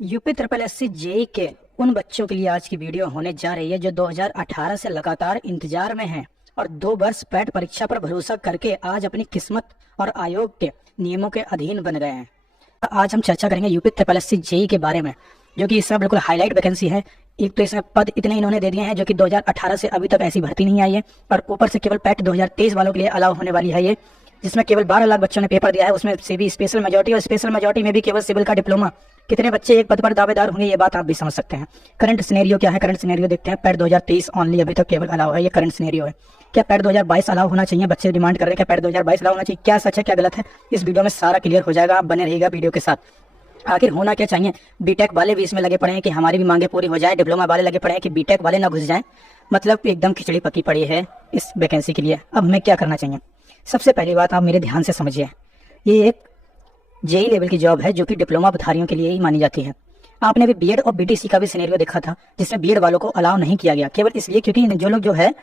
UP triple S C JE के उन बच्चों के लिए आज की वीडियो होने जा रही है जो 2018 से लगातार इंतजार में हैं और 2 वर्ष पैट परीक्षा पर भरोसा करके आज अपनी किस्मत और आयोग के नियमों के अधीन बन गए हैं। आज हम चर्चा करेंगे UP triple S C JE के बारे में, जो कि इसमें बिल्कुल हाईलाइट वैकेंसी है। एक तो इसमें पद इतने इन्होंने दे दिए हैं जो कि 2018 से अभी तक ऐसी भर्ती नहीं आई है, और ऊपर से केवल पैट 2023 वालों के लिए अलाउ होने वाली है ये, जिसमें केवल 12 लाख बच्चों ने पेपर दिया है, उसमें से भी स्पेशल मेजोरिटी, और स्पेशल मेजोरिटी में भी केवल सिविल का डिप्लोमा। कितने बच्चे एक पद पर दावेदार होंगे ये बात आप भी समझ सकते हैं। करंट सिनेरियो क्या है, करंट सिनेरियो देखते हैं। पैट 2023 ऑनली अभी तक केवल अलाउ है, ये करंट सिनेरियो है। क्या पैट 2022 अलाउ होना चाहिए? बच्चे डिमांड कर रहे हैं क्या पैट 2022 अलाउ होना चाहिए? क्या सच है क्या गलत है, इस वीडियो में सारा क्लियर हो जाएगा। आप बने रहिएगा वीडियो के साथ। आखिर होना क्या चाहिए? बीटेक वाले भी इसमें लगे पड़े हैं कि हमारी भी मांगे पूरी हो जाए, डिप्लोमा वाले लगे पड़े हैं कि बीटेक वाले ना घुस जाएं। मतलब एकदम खिचड़ी पकी पड़ी है इस वैकेंसी के लिए। अब हमें क्या करना चाहिए? सबसे पहली बात आप मेरे ध्यान से समझिए, ये एक जेई लेवल की जॉब है जो कि डिप्लोमा धारियों के लिए ही मानी जाती है। आपने भी बीएड और बीटीसी का भी सिनेरियो देखा था, जिसमें बीएड वालों को अलाउ नहीं किया गया, केवल इसलिए क्योंकि जो लोग जो है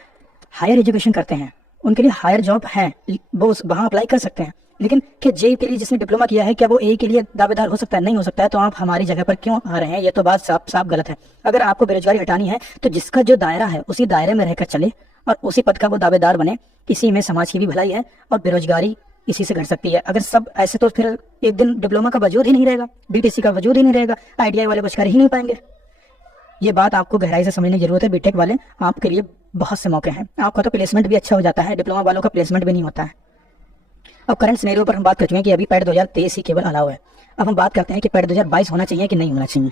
हायर एजुकेशन करते हैं उनके लिए हायर जॉब है, वो वहाँ अप्लाई कर सकते हैं। लेकिन क्या जेई के लिए जिसने डिप्लोमा किया है क्या वो ए के लिए दावेदार हो सकता है? नहीं हो सकता है। तो आप हमारी जगह पर क्यों आ रहे हैं? ये तो बात साफ साफ गलत है। अगर आपको बेरोजगारी हटानी है तो जिसका जो दायरा है उसी दायरे में रहकर चले और उसी पद का वो दावेदार बने। इसी में समाज की भी भलाई है और बेरोजगारी इसी से घट सकती है। अगर सब ऐसे तो फिर एक दिन डिप्लोमा का वजूद ही नहीं रहेगा, बीटीसी का वजूद ही नहीं रहेगा, आईटीआई वाले कुछ कर ही नहीं पाएंगे। ये बात आपको गहराई से समझने की जरूरत है। बीटेक वाले आपके लिए बहुत से मौके हैं, आपका तो प्लेसमेंट भी अच्छा हो जाता है, डिप्लोमा वालों का प्लेसमेंट भी नहीं होता है। अब करंट सिनेरियो पर हम बात कर चुके हैं कि अभी पैट 2023 ही केवल अलाउ है। अब हम बात करते हैं कि पैट 2022 होना चाहिए कि नहीं होना चाहिए।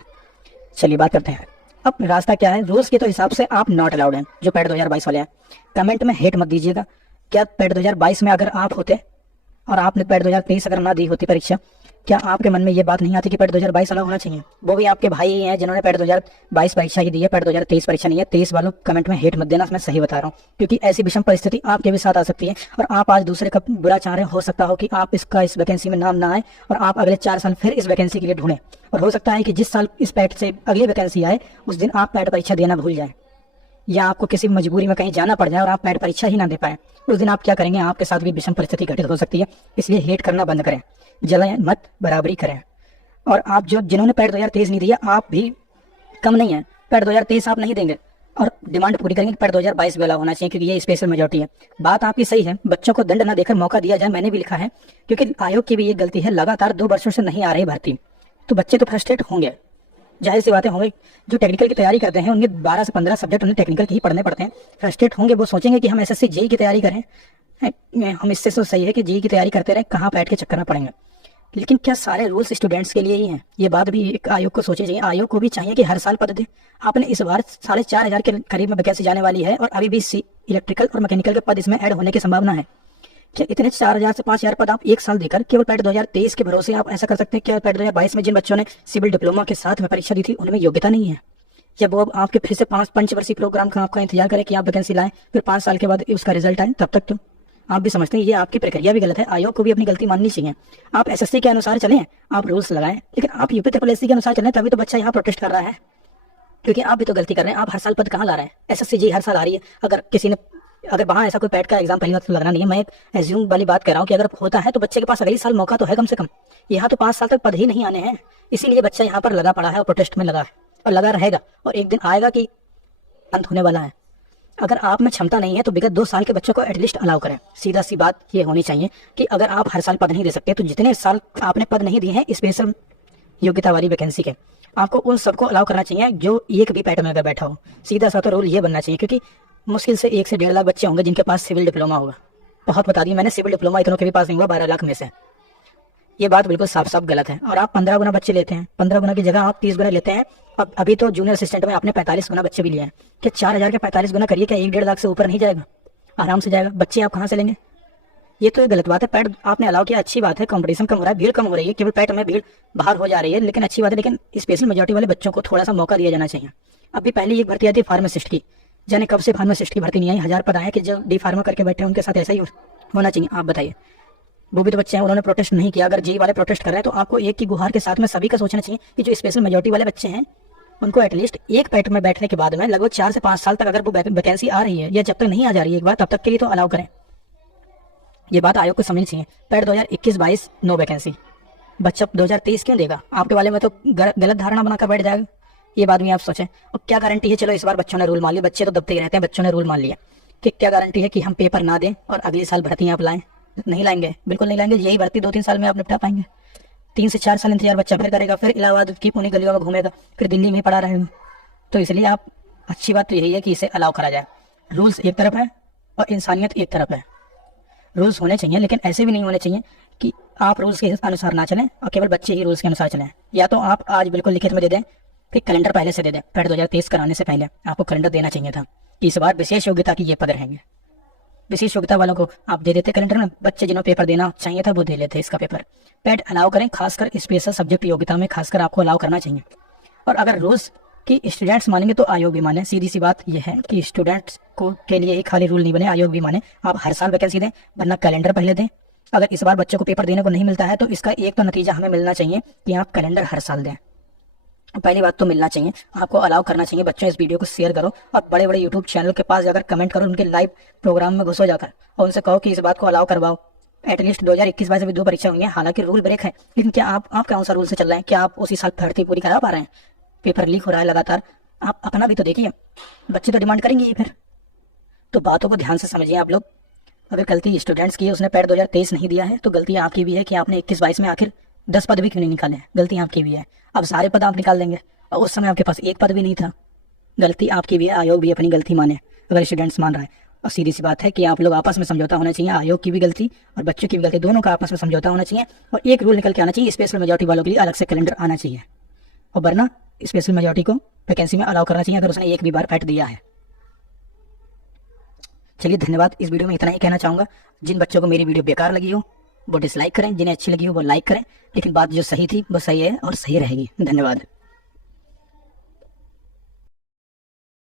चलिए बात करते हैं। अब रास्ता क्या है? रूल्स के तो हिसाब से आप नॉट अलाउड हैं जो पैट 2022 वाले हैं। कमेंट में हेट मत दीजिएगा। क्या पैट 2022 में अगर आप होते और आपने पैट 2023 अगर ना दी होती परीक्षा, क्या आपके मन में ये बात नहीं आती कि पैट 2022 अलाउ होना चाहिए? वो भी आपके भाई ही हैं जिन्होंने पैट 2022 परीक्षा ही दी है, पैट 2023 परीक्षा नहीं है। 23 वालों कमेंट में हेट मत देना, मैं सही बता रहा हूँ, क्योंकि ऐसी विषम परिस्थिति आपके भी साथ आ सकती है और आप आज दूसरे का बुरा चाह रहे हो सकता हो कि आप इसका इस वैकेंसी में नाम ना आए और आप अगले 4 साल फिर इस वैकेंसी के लिए ढूंढें। और हो सकता है कि जिस साल इस पैट से अगली वैकेंसी आए उस दिन आप पैट परीक्षा देना भूल जाएं, या आपको किसी मजबूरी में कहीं जाना पड़ जाए और आप पैट परीक्षा ही ना दे पाए। उस दिन आप क्या करेंगे? आपके साथ भी विषम परिस्थिति घटित हो सकती है। इसलिए हेट करना बंद करें, जलाएं मत, बराबरी करें। और आप जो जिन्होंने पैट 2023 नहीं दिया, आप भी कम नहीं है। पैट 2023 आप नहीं देंगे और डिमांड पूरी करेंगे, पैट 2022 भी अलाउ होना चाहिए, क्योंकि ये स्पेशल मेजोरिटी है। बात आपकी सही है, बच्चों को दंड ना देकर मौका दिया जाए, मैंने भी लिखा है, क्योंकि आयोग की भी ये गलती है, लगातार 2 वर्षों से नहीं आ रही भर्ती, तो बच्चे तो फ्रस्ट्रेट होंगे, जाहिर सी बातें होंगी। जो टेक्निकल की तैयारी करते हैं उनके 12 से 15 सब्जेक्ट उन्हें टेक्निकल के ही पढ़ने पड़ते हैं, फ्रस्ट्रेट होंगे। वो सोचेंगे कि हम एसएससी जेई की तैयारी करें, हम इससे तो सही है कि जेई की तैयारी करते रहे, कहाँ पैट के चक्कर में पड़ेंगे। लेकिन क्या सारे रूल्स स्टूडेंट्स के लिए ही हैं? ये बात भी एक आयोग को सोचनी चाहिए। आयोग को भी चाहिए कि हर साल पद दे। आपने इस बार 4,500 के करीब में वैकेंसी जाने वाली है और अभी भी इलेक्ट्रिकल और मैकेनिकल के पद इसमें ऐड होने की संभावना है। क्या इतने 4,000 से 5,000 पद आप एक साल देकर केवल पैट 2023 के भरोसे आप ऐसा कर सकते हैं? क्या पैट 2022 में जिन बच्चों ने सिविल डिप्लोमा के साथ में परीक्षा दी थी उनमें योग्यता नहीं है? या वो अब आपके फिर से 5 पंचवर्षीय प्रोग्राम का आपका इंतजार करें कि आप वैकेंसी लाएं, फिर 5 साल के बाद उसका रिजल्ट आए, तब तक तो आप भी समझते हैं ये आपकी प्रक्रिया भी गलत है। आयोग को भी अपनी गलती माननी चाहिए। आप एसएससी के अनुसार चलें, आप रूल्स लगाएं, लेकिन आप यूपी ट्रिपल एससी के अनुसार चलें, तभी तो बच्चा यहाँ प्रोटेस्ट कर रहा है, क्योंकि आप भी तो गलती कर रहे हैं। आप हर साल पद कहाँ ला रहे हैं? एसएससी जी हर साल आ रही है। अगर वहाँ ऐसा कोई पैट का एग्जाम पहली बार तो लगना नहीं है, मैं एक एज्यूम वाली बात कर रहा हूँ कि अगर होता है तो बच्चे के पास अगले साल मौका तो है कम से कम। यहाँ तो 5 साल तक पद ही नहीं आने हैं, इसीलिए बच्चा यहाँ पर लगा पड़ा है और प्रोटेस्ट में लगा है और लगा रहेगा, और एक दिन आएगा कि अंत होने वाला है। अगर आप में क्षमता नहीं है तो विगत 2 साल के बच्चों को एटलीस्ट अलाउ करें। सीधा सी बात ये होनी चाहिए कि अगर आप हर साल पद नहीं दे सकते तो जितने साल आपने पद नहीं दिए हैं स्पेशल योग्यता वाली वैकेंसी के, आपको उन सबको अलाउ करना चाहिए जो एक भी पैट में अगर बैठा हो। सीधा सा तो रूल ये बनना चाहिए, क्योंकि मुश्किल से 1 से 1.5 लाख बच्चे होंगे जिनके पास सिविल डिप्लोमा होगा। बहुत बता दी मैंने, सिविल डिप्लोमा इतनों के भी पास नहीं हुआ 12 लाख में से। ये बात बिल्कुल साफ साफ गलत है। और आप 15 गुना बच्चे लेते हैं, 15 गुना की जगह आप 30 गुना लेते हैं। अब अभी तो जूनियर असिस्टेंट में आपने 45 गुना बच्चे भी लिए हैं। क्या 4,000 के 45 गुना करिए, क्या 1-1.5 लाख से ऊपर नहीं जाएगा? आराम से जाएगा। बच्चे आप कहाँ से लेंगे? ये तो एक गलत बात है। पैट आपने अलाउ किया, अच्छी बात है, कंपटीशन कम हो रहा है, भीड़ कम हो रही है, केवल पैट में भीड़ बाहर हो जा रही है, लेकिन अच्छी बात है। लेकिन स्पेशल मेजोरिटी वाले बच्चों को थोड़ा सा मौका दिया जाना चाहिए। अभी पहले एक भर्ती आई थी फार्मासिस्ट की, जाने कब से फार्मासिस्ट की भर्ती नहीं आई। 1000 पद आए कि जो डी फार्मा करके बैठे हैं उनके साथ ऐसा ही होना चाहिए। आप बताइए, वो भी तो बच्चे हैं, उन्होंने प्रोटेस्ट नहीं किया। अगर जेई वाले प्रोटेस्ट कर रहे हैं तो आपको एक की गुहार के साथ में सभी का सोचना चाहिए कि जो स्पेशल मेजोरिटी वाले बच्चे हैं उनको एटलीस्ट एक पैट में बैठने के बाद में लगभग 4 से 5 साल तक अगर वो वैकेंसी आ रही है या जब तक नहीं आ जा रही है एक बार, तब तक के लिए तो अलाउ करें। ये बात आयोग को समझनी चाहिए। पैट 2021-22 नो वैकेंसी, बच्चा 2023 क्यों देगा? आपके वाले में तो गलत धारणा बनाकर बैठ जाएगा। ये बात भी आप सोचें। और क्या गारंटी है, चलो इस बार बच्चों ने रूल मान लिया, बच्चे तो दबते ही रहते हैं, बच्चों ने रूल मान लिया, कि क्या गारंटी है कि हम पेपर ना दें और अगले साल भर्ती आप लाएं? नहीं लाएंगे, बिल्कुल नहीं लाएंगे। यही भर्ती 2-3 साल में आप निपटा पाएंगे? 3 से 4 साल इंतजार बच्चा फिर करेगा, फिर इलाहाबाद की पुणे गलियों में घूमेगा, फिर दिल्ली में पड़ा रहेगा। तो इसलिए आप, अच्छी बात तो यही है कि इसे अलाउ करा जाए। रूल्स एक तरफ है और इंसानियत एक तरफ है। रूल्स होने चाहिए, लेकिन ऐसे भी नहीं होने चाहिए कि आप रूल्स के अनुसार ना चलें और केवल बच्चे ही रूल्स के अनुसार चलें। या तो आप आज बिल्कुल लिखित में दे दें, फिर कैलेंडर पहले से दे दें। पैट 2023 कराने से पहले आपको कैलेंडर देना चाहिए था कि इस बार विशेष योग्यता की ये पद रहेंगे। विशेष योग्यता वालों को आप दे देते कैलेंडर में, बच्चे जिन्हें पेपर देना चाहिए था वो दे लेते इसका पेपर। पैट अलाउ करें, खासकर स्पेशल सब्जेक्ट योग्यता में खासकर आपको अलाउ करना चाहिए। और अगर रूल्स कि स्टूडेंट्स मानेंगे तो आयोग भी माने। सीधी सी बात यह है कि स्टूडेंट्स को के लिए ही खाली रूल नहीं बने, आयोग भी माने। आप हर साल वैकेंसी दें, वरना कैलेंडर पहले दें। अगर इस बार बच्चों को पेपर देने को नहीं मिलता है तो इसका एक तो नतीजा हमें मिलना चाहिए कि आप कैलेंडर हर साल दें। पहली बात तो मिलना चाहिए, आपको अलाउ करना चाहिए। बच्चों इस वीडियो को शेयर करो और बड़े बड़े यूट्यूब चैनल के पास जाकर कमेंट करो, उनके लाइव प्रोग्राम में घुसो जाकर और उनसे कहो कि इस बात को अलाउ करवाओ। एटलीस्ट 2021-22 में 2 परीक्षा हुई हैं, हालांकि रूल ब्रेक है, लेकिन क्या आप कौन सा रूल से चल रहे हैं? क्या आप उसी साल भर्ती पूरी करा पा रहे हैं? पेपर लीक हो रहा है लगातार, आप अपना भी तो देखिए। बच्चे तो डिमांड करेंगे ही फिर। तो बातों को ध्यान से समझिए आप लोग। अगर गलती स्टूडेंट्स की है, उसने पैट 2023 नहीं दिया है, तो गलती आपकी भी है कि आपने 21-22 में आखिर 10 पद भी क्यों नहीं निकाले। गलती आपकी भी है। अब सारे पद आप निकाल देंगे और उस समय आपके पास एक पद भी नहीं था। गलती आपकी भी है, आयोग भी अपनी गलती माने अगर स्टूडेंट्स मान रहा है। और सीधी सी बात है कि आप लोग आपस में समझौता होना चाहिए। आयोग की भी गलती और बच्चों की भी गलती, दोनों का आपस में समझौता होना चाहिए और एक रूल निकल के आना चाहिए। स्पेशल मेजॉरिटी वालों के लिए अलग से कैलेंडर आना चाहिए और वरना स्पेशल मेजॉरिटी को वैकेंसी में अलाउ करना चाहिए अगर उसने एक भी बार पैट दिया है। चलिए धन्यवाद। इस वीडियो में इतना ही कहना चाहूँगा। जिन बच्चों को मेरी वीडियो बेकार लगी हो वो डिसलाइक करें, जिन्हें अच्छी लगी हो वो लाइक करें, लेकिन बात जो सही थी वो सही है और सही रहेगी। धन्यवाद।